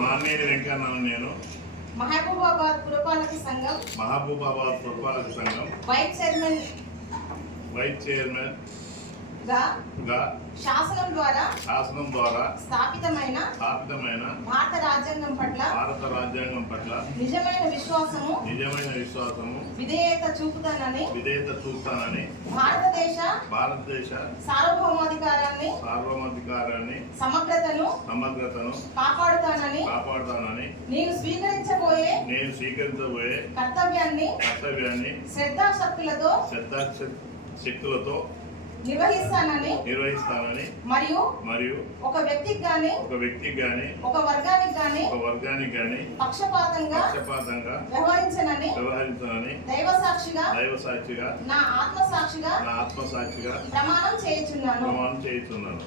మాన్నేని వెంకన్నను నేను మహబూబాబాద్ పురపాలక సంఘం వైస్ చైర్మన్ గా శాసనం ద్వారా స్థాపితమైన భారత రాజ్యాంగం పట్ల నిజమైన విశ్వాసము విధేయత చూపుతానని భారతదేశ సార్వభౌమాధికారాన్ని సమగ్రతను కాపాడుతానని నేను స్వీకరించబోయే కర్తవ్యాన్ని శ్రద్ధాశక్తులతో నిర్వహిస్తానని మరియు ఒక వ్యక్తికి గాని ఒక వర్గానికి గాని పక్షపాతంగా వ్యవహరించనని దైవ సాక్షిగా నా ఆత్మసాక్షిగా ప్రమాణం చేయుచున్నాను.